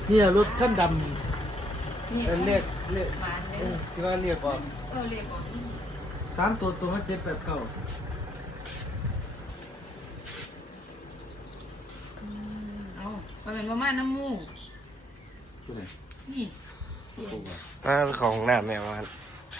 นี่รถขั้นดำเรียกที่ว่าเรียกออกเรียกออก 3ตัวมา7 8 9 เอาไปเป็นประมาณน้ำมูกนี่ของหน้าแมวมัน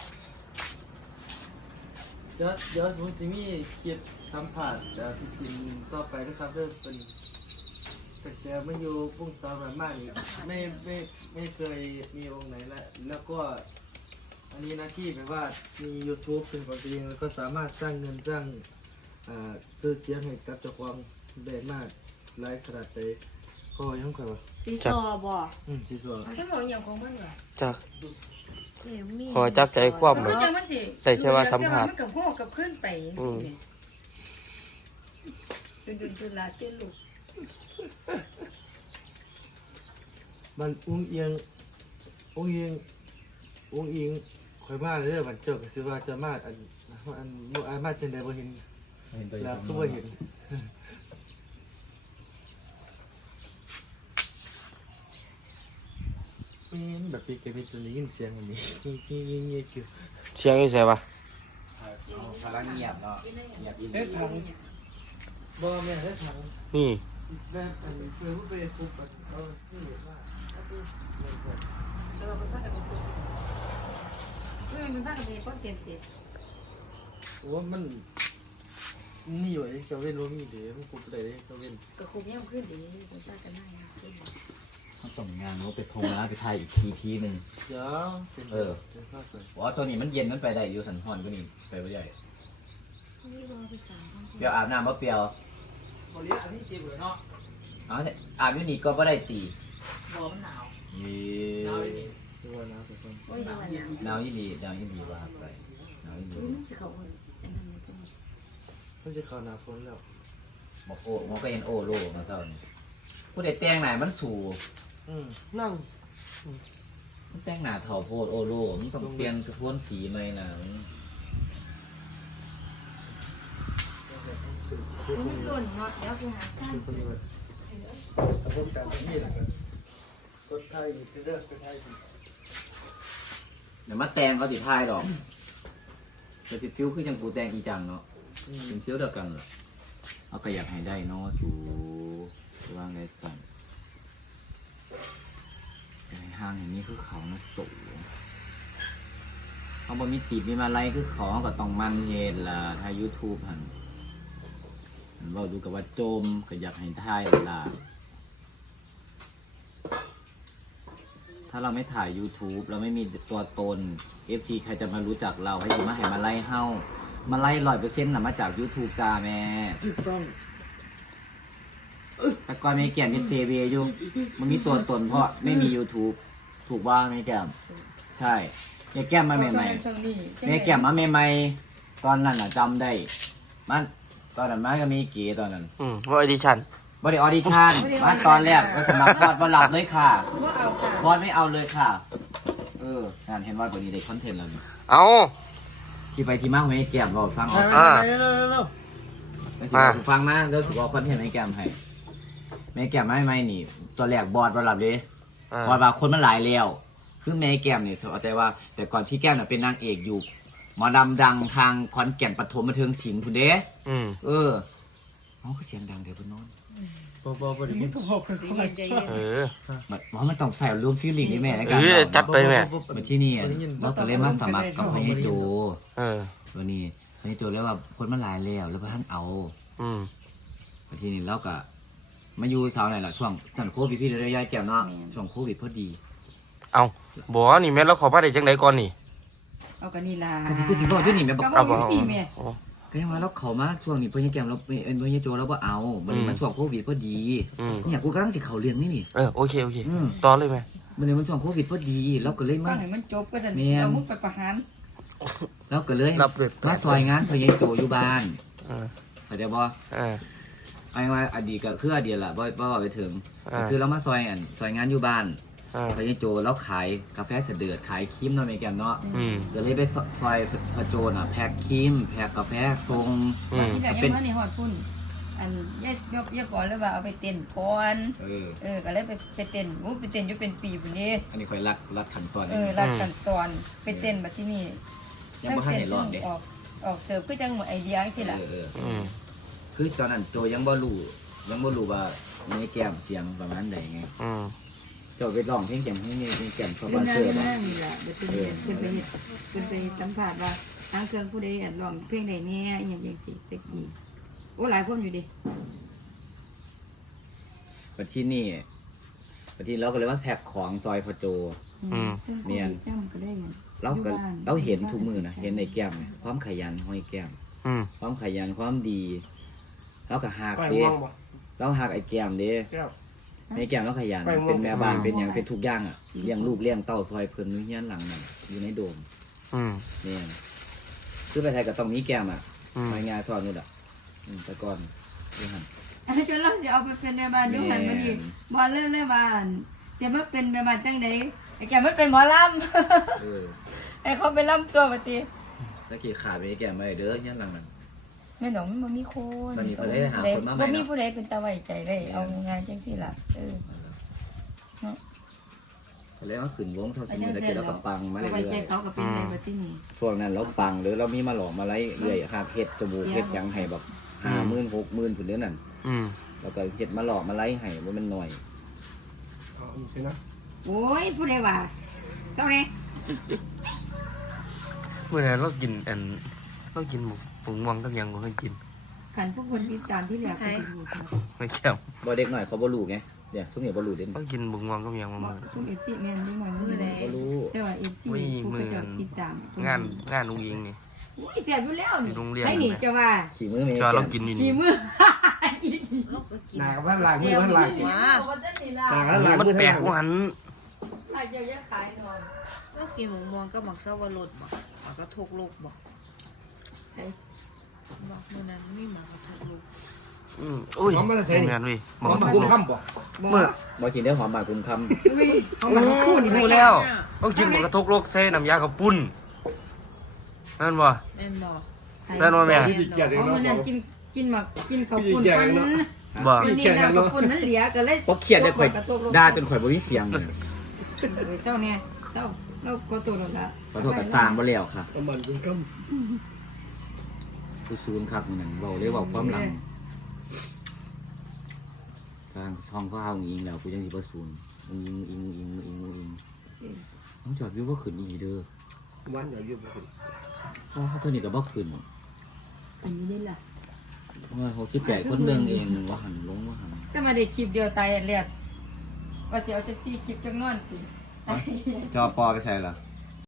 เดี๋ยวผมจะมีเก็บสัมผัสที่จริงต่อไปนะครับเริ่มเป็นแต่ไม่อยู่ปุ้งซ้อมมากไม่เคยมีวงไหนแล้วก็อันนี้หน้าที่แบบว่ามี YouTube เป็นของตัวเองแล้วก็สามารถสร้างเงินสร้างซื้อเสียงให้กับเจ้าของได้มากหลายขนาดใดก็ยังไงวะซีซอบ่ซีซัวฉันบอกอย่างของมันเหรอจักพอจับใจความเหมือนแต่แค่ว่าสัมผัสมันกับโหกับขึ้นไปจุนลาเต้นลูกมันอุ้งเอียงคอยมาเลยมันเจ้าก็สิว่าจะมาอันมาจังได๋บ่เห็นแล้วก็บ่เห็นแบบปีกมีตัวนี้ยินเสียงอันนี้นี่คือเชียงอยู่ใช่ปะพลังเงียบเนาะเงียบเอ๊ะถังบ่แม่นเอ๊ะถังนี่แบบอันเพื่อไปปุ๊บเอาที่เห็นว่าแล้วเราเป็นผ้ากันเป็นผ้ากันเป็นก้อนเตียนโอ้มันนี่อยู่ไอ้เจ้าเว้นรู้มีเดี๋ยวมันคุบได้เจ้าเว้นก็คุบเนี่ยขึ้นดีเป็นผ้ากันได้เขาส่งงานว่าไปโทรมาไปถ่ายอีกทีหนึ่งว่าตัวนี้มันเย็นมันไปได้อยู่สันพอนก็นี่ไปไม่ได้เปียวอาบน้ำว่าเปียวบริอาบนี่จีบเลยเนาะอาบอยู่นี่ก็ไม่ได้ตีบ่มันหนาวหนาวยี่ตัวหนาวสุดหนาวยี่ดีว่าไปหนาวยี่ดีมันจะเข้าหน้าฝนแล้วบอกโอ้มันก็เห็นโอโลมาเท่านี้ผู้ใดแต่งไหนมันสูนั่งมันแต่งหน้าเถ่าโพดโอโลมันต้องเปลี่ยนสะท้อนสีไหมนะมันหล่นเนาะแล้วกูหาสั้นผมจำนี่แหละต้นไทยเลือกต้นไทยเดี๋ยวมาแต่งเขาติดท้ายดอกแต่ติดฟิวคือยังกูแต่งอีจังเนาะเป็นฟิวเดียวกันเหรอเอาก็อยากให้ได้เนาะสูว่างไงสั่นห้างอย่างนี้คือเขานะสูเขาบอกมีตีบมีมาไล่คือเขาก็ต้องมันเย็นละถ่าย YouTube หันเราดูกับว่าโจมก็อยากให้ถ่ายละถ้าเราไม่ถ่าย YouTube เราไม่มีตัวตน FC ใครจะมารู้จักเราให้ดูมาให้มาไล่เฮ้ามาไล่100%น่ะมาจาก YouTube จ้าแม่แต่ก่อนไม่แก่มเป็นเซเวียอยู่มันมีตัวตนเพราะไม่มี YouTube ถูกว่าไม่แก่มใช่แม่แก้มมาใหม่ๆแม่แก้มมาใหม่ๆตอนนั้นน่ะจำได้มันตอนนั้นมาก็มีเก๋ตอนนั้นว่าออดิชั่นบริออดิชั่นมาตอนแรกก็สมัครบอสบอลหลับเลยค่ะบอสไม่เอาเลยค่ะงานเห็นว่าวันนี้ได้คอนเทนต์แล้วนี่เอาที่ไปที่มาไม่แก้มเราฟังออกไปฟังนะแล้วถูกเอาคอนเทนต์ให้แก้มให้แม่แก้มไม่นี่ตัวแรกบอสบอลหลับเลยบอสบางคนมันหลายแล้วคือแม่แก้มเนี่ยเข้าใจว่าแต่ก่อนพี่แก้มเป็นนางเอกอยู่หมอดำดังทางขอนแก่นปฐมบันเทิงศิลป์คุณเด้น้องก็เสียงดังเดี๋ยวพุ่นนอนบ่ได้มันต้องใส่รวมฟีลลิ่งนี่แม่ในการจัดไปแม่มาที่นี่เราก็เลยมาสมัครกับพญโจวันนี้พญโจแล้วว่าคนมันหลายแล้วพระท่านเอามาที่นี่แล้วก็มาอยู่แถวไหนล่ะช่วงตอนโควิดพี่เลยย้ายแก้วเนาะช่วงโควิดพอดีเอาบอกว่านี่แม่เราขอมาได้จังไดก่อนนี่เอากันนี่ล่ะกูถึงบอกด้วยนี่แม่บอกเอาก็ยังว่าเราเขามาช่วงนี้พญแก้มเราเป็นพญโจแล้วว่าเอามันช่วงโควิดพอดีเนี่ยกูกำลังสิเขาเลี้ยงนี่โอเคต่อเลยไหมมันช่วงโควิดพอดีแล้วก็เลยมามันจบก็จะเอามุกไปประหารแล้วก็เลยมาซอยงานพญโจอยู่บ้านเข้าใจบ่ไอ้ว่าอดีตก็คืออดีตแหละบ่ไปถึงคือเรามาซอยงานอยู่บ้านพญโจแล้วขายกาแฟเสด็จขายครีมเนาะแม่แก้มเนาะก็เลยไปซอยพระโจน่ะแพ็คครีมแพ็คกาแฟทรงที่ไหนยังมาในหอดพุ่นอันยายปอเลยว่าเอาไปเต้นก่อน ก็เลยไปเต้นไปเต้นอยู่เป็นปีพุ่นนี้อันนี้ค่อยรัดขั้นตอนรัดขั้นตอนไปเต้นบัดที่นี่ยังบ่ทันได้รอดเด้ออกเสิร์ฟคือจังหมดไอเดียจังซี่ล่ะคือตอนนั้นโจยังบ่รู้ว่ามีแก้มเสียงประมาณใดไงโจไปร้องเพลงแก้มให้มีแก้มสปอนเซอร์บ่นี่ล่ะเดี๋ยวเป็นไปสัมภาษณ์ว่าทางเครื่องผู้ใดร้องเพลงใดแน่อีหยังจังซี่ตะกี้โอ้หลายคนอยู่ดิปัจจุบันเราก็เลยว่าแพ็คของซอยพอโจ เมียน เราเห็นทุกมือนะเห็นในแก้มเนี่ยความขยันห้อยแก้มความขยันความดีเราก็หักเด้เราหักไอ้แก้มเด้ในแก้มเราขยันเป็นแม่บ้านเป็นอย่างเป็นทุกอย่างอ่ะเลี้ยงลูกเลี้ยงเต้าซอยเพิ่นอยู่เฮียนหลังนั่นอยู่ในโดมเนี่ยคือไปไทยก็ต้องมีแก้มอ่ะมางานสอนนู่นอ่ะแต่ก่อนดูหันจนเราจะเอาไปเป็นแม่บ้านด้วยหันมาดิบอลเริ่มแม่บ้านจะมาเป็นแม่บ้านจังไดไอ้แกไม่เป็นหมอลำไอ้เขาเป็นลำตัวปฏิตะกี้ขาดไปแก้มไปเด้อเฮียนหลังนั่นไม่หนองมันมีคนตอนนี้เขาได้หาคนมาใหม่บ่มีเนาะผู้ใดเป็นตาไว้ใจได้เอางานจังซี่ล่ะแล้วมาขึ้นวงเท่าที่มีตะกี้เราก็ปังมาเรื่ไว้ใจอยเขาก็เป็นในบัดที่นี่ๆช่วงนั้นเราปังหรือเรามีมาหลอกมาไล่เรื่อยหาเฮ็ดจมูกเฮ็ดหยังให้แบบ50,000 60,000พุ่นเด้อนั่นแล้วก็เฮ็ดมาหลอกมาไล่ให้บ่แม่นน้อยโอ้ยผู้ใดว่าเจ้าไงเมื่อไหร่เรากินหมูผงวังกับยังก็เคยกินขันพวกคนติดตามที่เหลือไปดูครับไม่แก้วบ่เด็กหน่อยเขาบ่รู้ไงเดี๋ยวซุนี่บ่รู้เด้ต้องกินผงวังกับยังมาพวกเอฟซีแมนที่มันมือใดบ่รู้แต่ว่าเอฟซีผู้กระจกติดตามงานลุงยิงนี่อุ้ยเสียอยู่แล้วนี่โรงเรียนไอ้นี่จะว่าขี่มือแม่จอเรากินนี่ชีมือหนากับว่าหลังมือว่าหลังว้าวันนี้หนากับหลังมันมือแปลกหันอาจจะยังขายนอนก็กินหมูม่วงก็หมักเสาวรสบ่หมักกระทกลูกบ่บอกเมื่อนั้นมีหมักกระทกลูกอุ้ยงานเว้ยหมอมาคุ้มค่ำบ่เมื่อบ่กินได้หอมบานคุมคำอุ้ยเขามาคู่นี่ไม่รู้แล้วต้องกินหมูกระทกโลกเซ่น้ำยาข้าวปุ้นนั่นบ่แม่นบ่นั่นบ่แม่เพราะมันยังกินหมักกินข้าวปุ้นกันบ่วันนี้น้ำข้าวปุ้นมันเหลียก็เลยเพราะเครียดได้ข่อยด่าจนข่อยบ่มีเสียงเลยเจ้าเนี่ยเจ้าเราก็ตัวเราละขอโทษกับต่างบ่แล้วค่ะประมาณคุ้มค่ซูนครับนั่นเว้าเลยเว้าความหลังทางช่องก็เอาอิงแล้วกูยังสิบ่ซูนอิงน้องจอดวิวบ่ขึ้นอีเด้อำวันเดี๋ยวยืมไปเพราะเท่านี้ก็บ่ขึ้นอันนี้ได้ละว่า68คนเบิ่งเองว่าหันลงว่าหันจะมาได้คลิปเดียวตายเลียดว่าจะเอาจะซีคลิปจังนอนสิจอปอไปใส่ล่ะเ